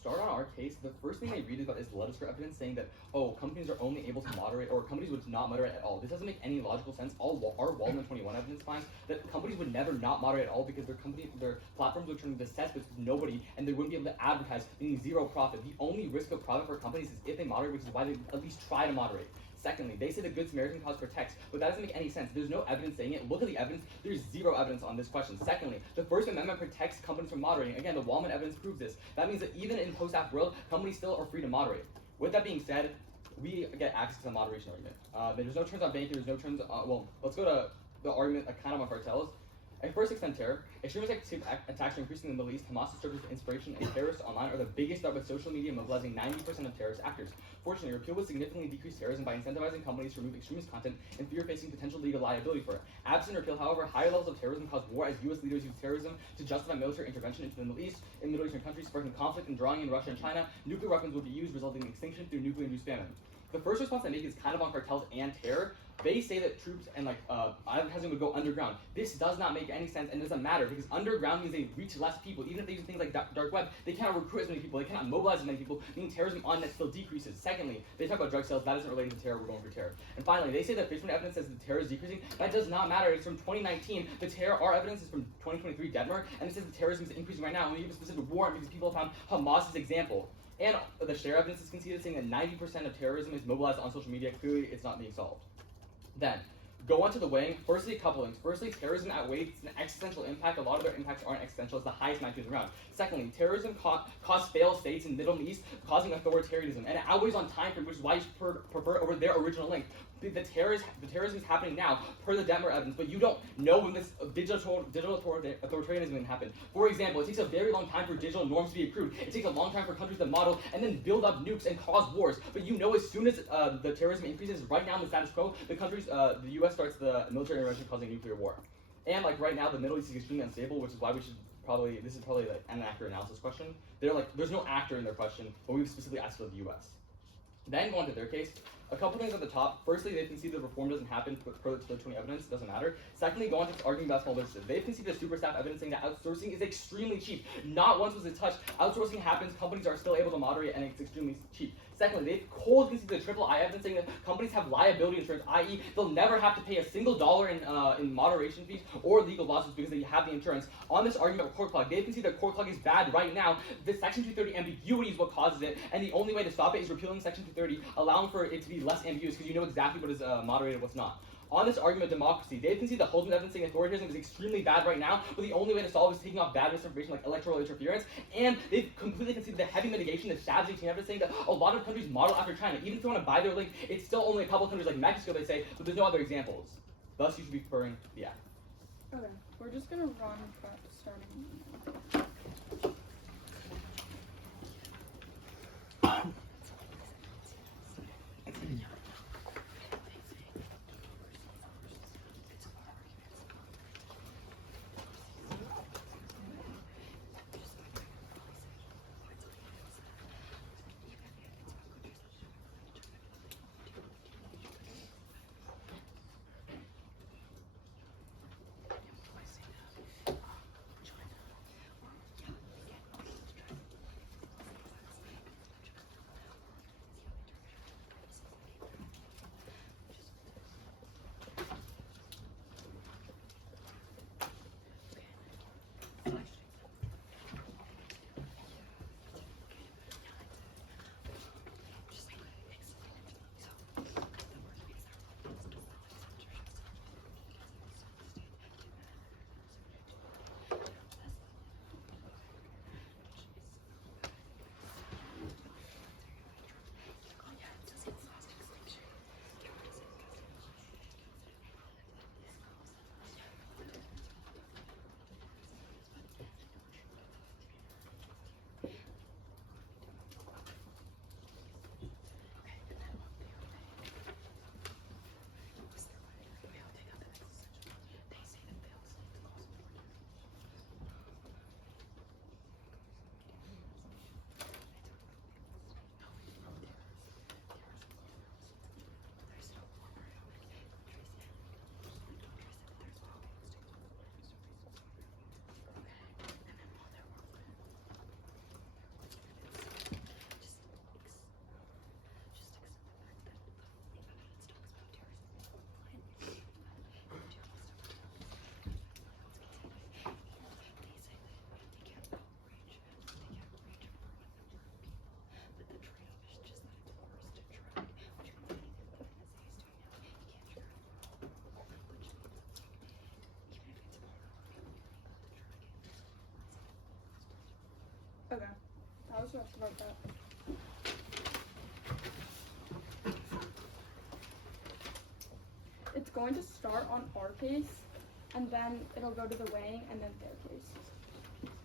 Start on our case, the first thing they read about is letters for evidence saying that, oh, companies are only able to moderate, or companies would not moderate at all. This doesn't make any logical sense. Our Wallman 21 evidence finds that companies would never not moderate at all because their platforms would turn into cesspits with nobody, and they wouldn't be able to advertise, meaning zero profit. The only risk of profit for companies is if they moderate, which is why they at least try to moderate. Secondly, they say the Good Samaritan clause protects, but that doesn't make any sense. There's no evidence saying it. Look at the evidence. There's zero evidence on this question. Secondly, the First Amendment protects companies from moderating. Again, the Wallman evidence proves this. That means that even in post-act world, companies still are free to moderate. With that being said, we get access to the moderation argument. There's no terms on banking. There's no terms on, well, let's go to the argument kind of on cartels. At first extent terror, extremist attacks are increasing in the Middle East. Hamas serves as inspiration, and terrorists online are the biggest threat, with social media mobilizing 90% of terrorist actors. Fortunately, repeal would significantly decrease terrorism by incentivizing companies to remove extremist content and fear facing potential legal liability for it. Absent repeal, however, higher levels of terrorism cause war as U.S. leaders use terrorism to justify military intervention into the Middle East, in Middle Eastern countries, sparking conflict and drawing in Russia and China. Nuclear weapons would be used, resulting in extinction through nuclear-induced famine. The first response I make is kind of on cartels and terror. They say that troops and advertising would go underground. This does not make any sense and doesn't matter because underground means they reach less people. Even if they use things like dark web, they cannot recruit as many people. They cannot mobilize as many people, meaning terrorism on net still decreases. Secondly, they talk about drug sales. That isn't related to terror. We're going for terror. And finally, they say that Fishman evidence says the terror is decreasing. That does not matter. It's from 2019. Our evidence is from 2023 Denmark, and it says the terrorism is increasing right now. And we give a specific warrant because people have found Hamas's example. And the share evidence is conceded, saying that 90% of terrorism is mobilized on social media. Clearly, it's not being solved. Then, go on to the weighing. Firstly, a couple things. Firstly, terrorism outweighs an existential impact. A lot of their impacts aren't existential. It's the highest magnitude around. Secondly, terrorism caused failed states in the Middle East, causing authoritarianism, and it outweighs on time frame, which is why you should prefer over their original length. The terrorism is happening now, per the Detmer evidence, but you don't know when this digital authoritarianism is going to happen. For example, it takes a very long time for digital norms to be approved. It takes a long time for countries to model and then build up nukes and cause wars. But you know, as soon as the terrorism increases, right now in the status quo, the U.S. starts the military intervention causing nuclear war. And like right now, the Middle East is extremely unstable, which is why we should this is probably like an accurate analysis question. There's no actor in their question, but we've specifically asked for the U.S. Then go on to their case. A couple things at the top. Firstly, they've conceded the reform doesn't happen per the 2020 evidence. It doesn't matter. Secondly, go on to arguing about small businesses. They've conceded the super staff evidence saying that outsourcing is extremely cheap. Not once was it touched. Outsourcing happens, companies are still able to moderate, and it's extremely cheap. Secondly, they've cold conceded the triple I evidence saying that companies have liability insurance, i.e. they'll never have to pay a single dollar in moderation fees or legal losses because they have the insurance. On this argument with court clog, they've conceded that court clog is bad right now. The Section 230 ambiguity is what causes it, and the only way to stop it is repealing Section 230, allowing for it to be less ambiguous because you know exactly what is moderated and what's not. On this argument of democracy, they've conceded that Holtzman evidence saying authoritarianism is extremely bad right now, but the only way to solve it is taking off bad misinformation like electoral interference, and they've completely conceded the heavy mitigation, the SABS 18 evidence saying that a lot of countries model after China. Even if you want to buy their link, it's still only a couple of countries like Mexico, they say, but there's no other examples. Thus, you should be preferring the act. Okay, we're just gonna run starting. Okay. That was just about that. It's going to start on our case, and then it'll go to the weighing, and then their case.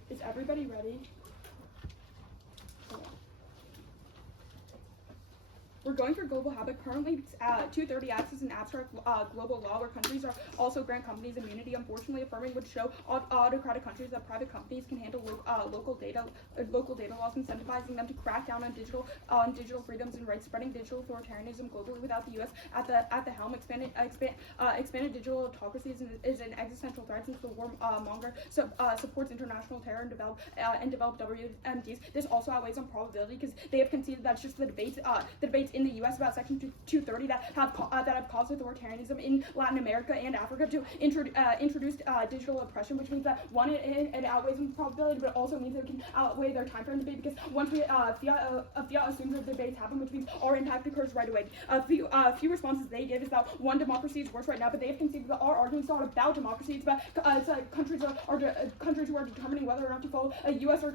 Is everybody ready? Okay. We're going for global habit. Currently, 230 acts is an abstract global law where countries are also grant companies immunity. Unfortunately, affirming would show autocratic countries that private companies can handle local data laws, incentivizing them to crack down on digital freedoms and rights, spreading digital authoritarianism globally without the U.S. at the helm. Expanded digital autocracy is an existential threat since the warmonger supports international terror and develop WMDs. This also outweighs on probability because they have conceded that it's just the debates in the U.S. about Section 230 that have caused authoritarianism in Latin America and Africa to introduce digital oppression, which means that one, it outweighs on probability, but it also means it can outweigh their time frame debate because once fiat assumes that debates happen, which means our impact occurs right away. A few responses they give is that one, democracy is worse right now, but they have conceded that our argument is not about democracy. It's about countries who are determining whether or not to follow a U.S. or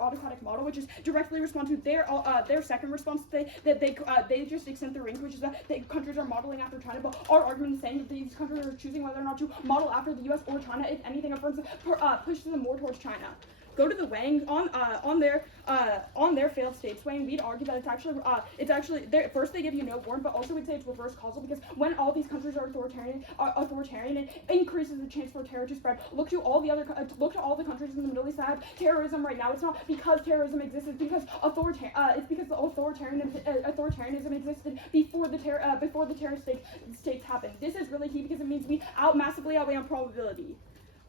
autocratic model, which is directly respond to their second response that they just extend their range, which is that the countries are modeling after China, but our argument is saying that these countries are choosing whether or not to model after the U.S. or China. If anything, affirms pushes them more towards China. Go to the weighing on their failed states weighing. We'd argue that it's actually first they give you no warrant, but also we'd say it's reverse causal because when all these countries are authoritarian, it increases the chance for terror to spread. Look to all the countries in the Middle East that have terrorism right now. It's not because terrorism exists; it's because authoritarianism existed before the terrorist states happened. This is really key because it means we massively outweigh on probability.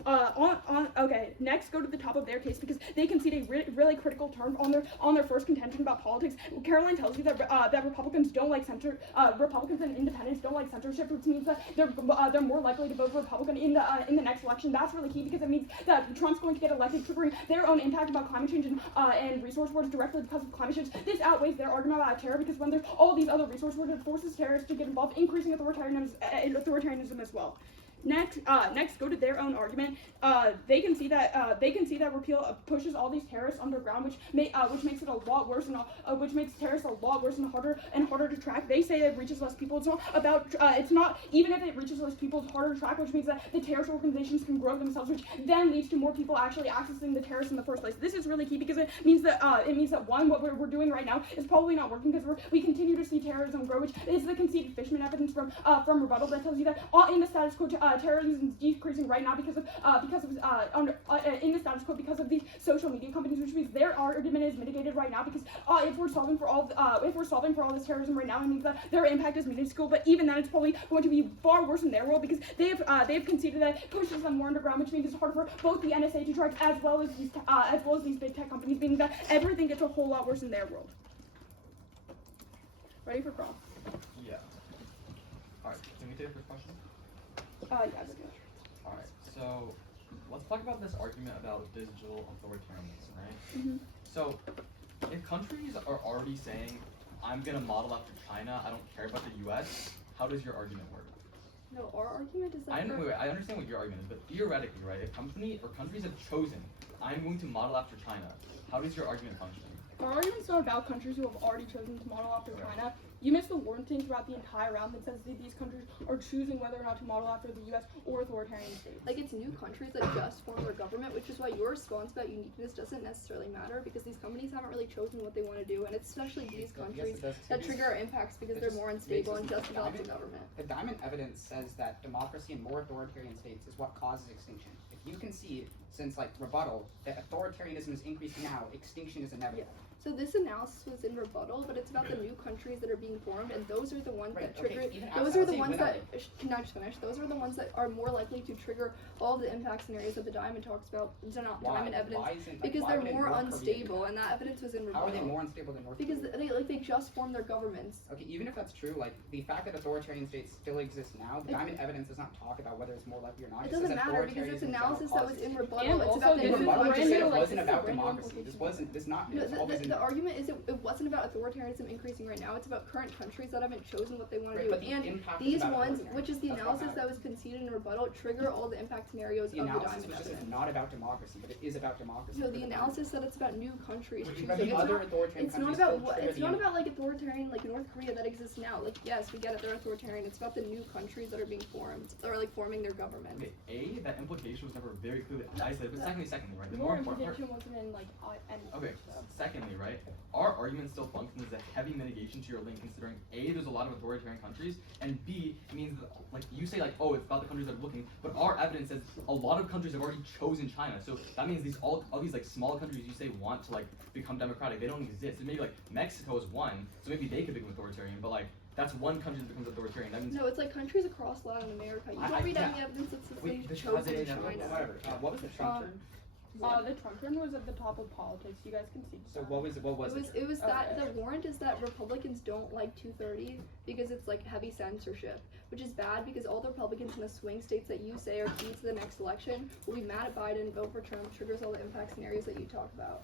Okay, next go to the top of their case because they concede a really critical term on their first contention about politics. Caroline tells you that Republicans and independents don't like censorship, which means that they're more likely to vote for Republican in the next election. That's really key because it means that Trump's going to get elected, triggering their own impact about climate change and resource wars directly because of climate change. This outweighs their argument about terror because when there's all these other resource wars, it forces terrorists to get involved, increasing authoritarianism as well. Next, go to their own argument. They can see that repeal pushes all these terrorists underground, which makes it a lot worse which makes terrorists a lot worse and harder to track. They say it reaches less people. It's not even if it reaches less people, it's harder to track, which means that the terrorist organizations can grow themselves, which then leads to more people actually accessing the terrorists in the first place. This is really key because it means that one, what we're doing right now is probably not working because we continue to see terrorism grow, which is the conceded Fishman evidence from rebuttal that tells you that in the status quo. Terrorism is decreasing right now because of in the status quo because of these social media companies, which means their argument is mitigated right now because if we're solving for all this terrorism right now, it means that their impact is minuscule. But even then, it's probably going to be far worse in their world because they have conceded that it pushes them more underground, which means it's harder for both the NSA to track as well as these big tech companies, meaning that everything gets a whole lot worse in their world. Ready for cross? Yeah. All right. Can we take your question? Yeah. Alright, so let's talk about this argument about digital authoritarianism, right? Mm-hmm. So, if countries are already saying, I'm gonna model after China, I don't care about the US, how does your argument work? No, our argument is that I understand what your argument is, but theoretically, right, if countries have chosen, I'm going to model after China, how does your argument function? Our argument's not about countries who have already chosen to model after China. You missed the warranting throughout the entire round that says that these countries are choosing whether or not to model after the U.S. or authoritarian states. Like, it's new countries that just formed their government, which is why your response about uniqueness doesn't necessarily matter, because these companies haven't really chosen what they want to do, and it's especially these countries that trigger our impacts because they're more unstable and just developed a government. The diamond evidence says that democracy in more authoritarian states is what causes extinction. If you can see, since rebuttal, that authoritarianism is increasing now, extinction is inevitable. Yeah. So this analysis was in rebuttal, but it's about the new countries that are being formed, and those are the ones that trigger. Those are the ones that. Can I just finish? Those are the ones that are more likely to trigger all the impact scenarios that the diamond talks about. Diamond evidence because they're more unstable, and that evidence was in rebuttal. How are they more unstable than North Korea? Because they just formed their governments. Okay, even if that's true, the fact that authoritarian states still exist now, the diamond evidence does not talk about whether it's more likely or not. It doesn't matter because it's analysis that was in rebuttal. And it's also about the rebuttal just said it like wasn't about democracy. This not always the argument is it wasn't about authoritarianism increasing right now. It's about current countries that haven't chosen what they want to do. But the And impact is these about ones, authoritarianism. which is the That's what analysis that matters. was conceded in rebuttal, trigger all the impact scenarios The of the analysis diamond was just evidence. not about democracy, but it is about democracy. No, the analysis said it's about new countries But choosing. the It's other not, authoritarian it's not countries about still what. trigger It's the not about like authoritarian like North Korea that exists now. Like yes, we get it, they're authoritarian. It's about the new countries that are being formed or like forming their government. Okay, A, that implication was never very clearly isolated, but secondly, right? The More important part. implication wasn't in like anything. Okay, So. secondly, right, our argument still functions as a heavy mitigation to your link, considering A, there's a lot of authoritarian countries, and B, it means that, like, you say like, oh, it's about the countries that are looking, but our evidence says a lot of countries have already chosen China, so that means all these like small countries you say want to like become democratic, they don't exist. So maybe like Mexico is one, so maybe they could become authoritarian, but like that's one country that becomes authoritarian. That means No, it's like countries across Latin America. You don't read any evidence that says Wait, they've the chosen Chazay China. Whatever. What was the Trump term? The Trump term was at the top of politics. You guys can see. So what was it? What was it? It was that Okay. the warrant is that Republicans don't like 230 because it's like heavy censorship, which is bad because all the Republicans in the swing states that you say are key to the next election will be mad at Biden and vote for Trump, triggers all the impact scenarios that you talk about.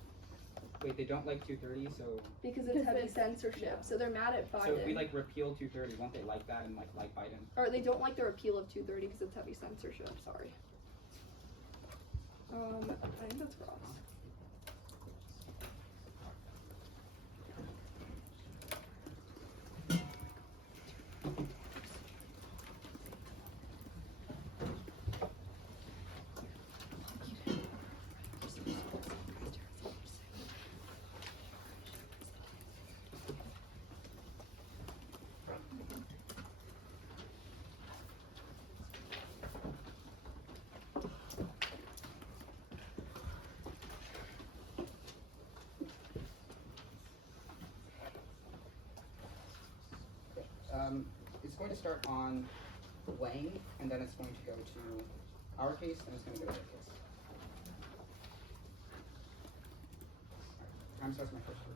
Wait, they don't like 230, so Because Because it's heavy it's- censorship, so they're mad at Biden. so if we like repeal 230, won't they like that and like Biden? Or they don't like the repeal of 230 because it's heavy censorship. Sorry. I think that's Ross. It's going to start on Lang, and then it's going to go to our case, and it's going to go to their case. Time starts my first word.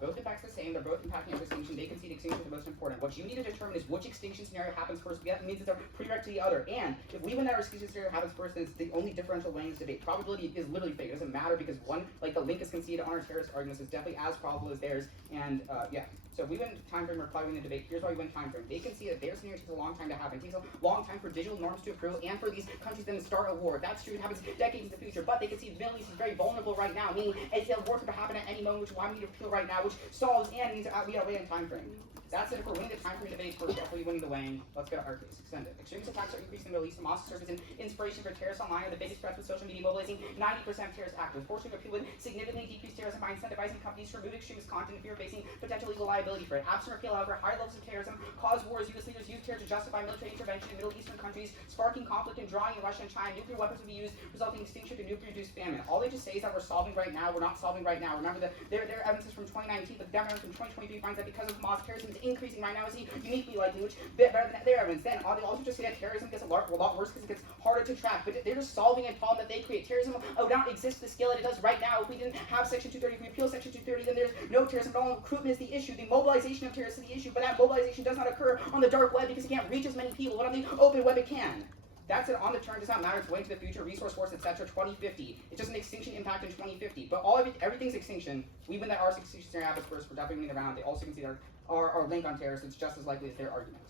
Both impacts the same, they're both impacting extinction. They concede extinction is the most important. What you need to determine is which extinction scenario happens first. That means it's a prereq to the other. And if we win that extinction scenario happens first, then it's the only differential way in this debate. Probability is literally fake. It doesn't matter because one, like the link is conceded on our terrorist arguments, is definitely as probable as theirs. And yeah. So we win time frame or probably win the debate. Here's why we win time frame. They can see that their scenario takes a long time to happen. It takes a long time for digital norms to accrue and for these countries then to start a war. That's true. It happens decades in the future. But they can see the Middle East is very vulnerable right now, meaning it's a war could happen at any moment, which why we need to appeal right now, which solves and means we gotta wait in time frame. That's it. If we're winning the time frame debate first, definitely winning the weighing. Let's get our case extended. Extremist attacks are increasing in the Middle East. Hamas serves as an inspiration for terrorists online, are the biggest threats with social media mobilizing 90% of terrorist actors. Forcing repeal would significantly decrease terrorism by incentivizing companies to remove extremist content if you're facing potential legal liability for it. Absent repeal, however, higher levels of terrorism cause wars. U.S. leaders use terror to justify military intervention in Middle Eastern countries, sparking conflict and drawing in Russia and China. Nuclear weapons would be used, resulting in extinction to nuclear-induced famine. All they just say is that we're solving right now. We're not solving right now. Remember that their evidence is from 2019, but the evidence from 2023 finds that because of Hamas, terrorism is increasing right now. Is uniquely likely, which bit better than their evidence. Then they also just say that terrorism gets a lot worse because it gets harder to track. But they're just solving a problem that they create. Terrorism would not exist to the scale that it does right now if we didn't have Section 230. If we repeal Section 230, then there's no terrorism at all. Recruitment is the issue. The mobilization of terrorists is the issue. But that mobilization does not occur on the dark web because it can't reach as many people. But on the open web, it can. That's it. On the turn does not matter. It's way into the future. Resource force, etc. 2050. It's just an extinction impact in 2050. But all of it, everything's extinction. We win that our extinction scenario happens first. We're definitely winning the round. They also can see our link on terrorists. It's just as likely as their argument.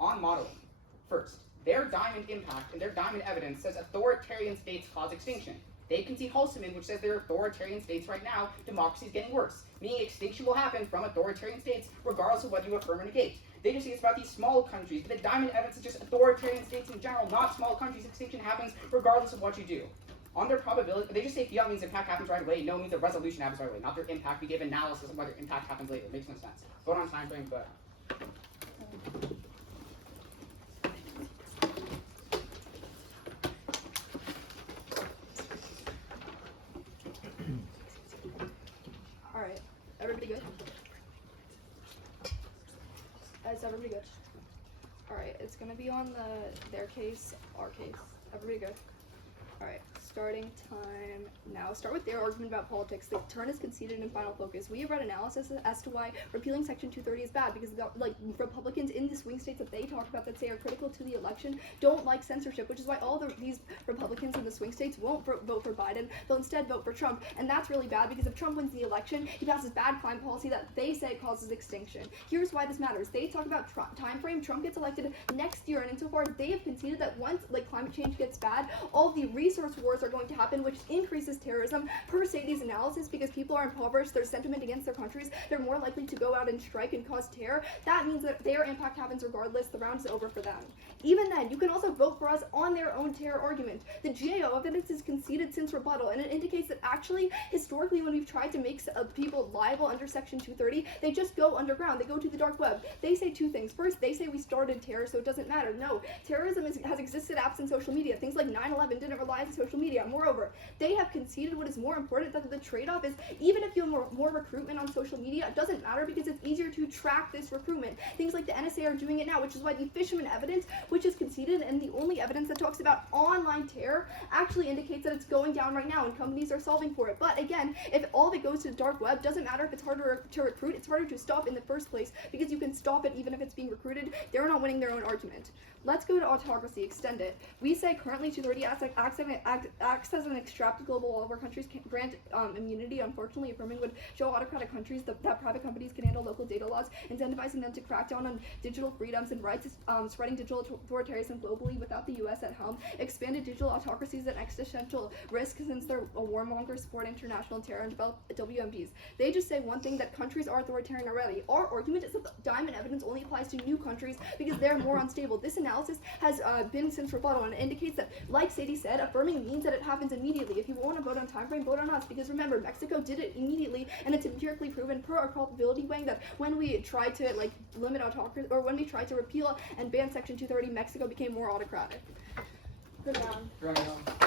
On modeling, first, their diamond impact and their diamond evidence says authoritarian states cause extinction. They concede Hulseman, which says they're authoritarian states right now. Democracy is getting worse, meaning extinction will happen from authoritarian states regardless of whether you affirm or negate. They just say it's about these small countries, but the diamond evidence is just authoritarian states in general, not small countries. Extinction happens regardless of what you do. On their probability, they just say fiat means impact happens right away. No means the resolution happens right away, not their impact. We give analysis of whether impact happens later. It makes no sense. Vote on time frame, but. Alright, everybody good? Is everybody good? Alright, it's gonna be on their case, our case. Everybody good? Alright, starting time now. Start with their argument about politics. The turn is conceded in final focus. We have read analysis as to why repealing Section 230 is bad, because Republicans in the swing states that they talk about that say are critical to the election don't like censorship, which is why these Republicans in the swing states won't vote for Biden. They'll instead vote for Trump, and that's really bad, because if Trump wins the election, he passes bad climate policy that they say causes extinction. Here's why this matters. They talk about time frame. Trump gets elected next year, and insofar as they have conceded that once climate change gets bad, all the resource wars are going to happen, which increases terrorism per Sadie's analysis, because people are impoverished, their sentiment against their countries, they're more likely to go out and strike and cause terror. That means that their impact happens regardless. The round is over for them. Even then, you can also vote for us on their own terror argument. The GAO evidence is conceded since rebuttal, and it indicates that actually, historically, when we've tried to make people liable under Section 230, they just go underground. They go to the dark web. They say two things. First, they say we started terror, so it doesn't matter. No, terrorism has existed absent social media. Things like 9/11 didn't rely on social media. Moreover, they have conceded what is more important, that the trade-off is even if you have more recruitment on social media, it doesn't matter because it's easier to track this recruitment. Things like the NSA are doing it now, which is why the fisherman evidence, which is conceded, and the only evidence that talks about online terror actually indicates that it's going down right now and companies are solving for it. But again, if all of it goes to the dark web, doesn't matter if it's harder to recruit, it's harder to stop in the first place because you can stop it even if it's being recruited. They're not winning their own argument. Let's go to autocracy, extend it. We say currently 230 acts as an extract global all of our countries can grant immunity. Unfortunately, affirming would show autocratic countries that private companies can handle local data laws, incentivizing them to crack down on digital freedoms and rights, spreading digital authoritarianism globally without the U.S. at helm. Expanded digital autocracies an existential risk since they're a warmongers support international terror and develop WMDs. They just say one thing, that countries are authoritarian already. Our argument is that the diamond evidence only applies to new countries because they're more unstable. This analysis has been since rebuttal, and it indicates that, like Sadie said, affirming means that it happens immediately. If you want to vote on time frame, vote on us, because remember, Mexico did it immediately, and it's empirically proven per our culpability weighing that when we tried to limit autocracy, or when we tried to repeal and ban Section 230, Mexico became more autocratic. Good job.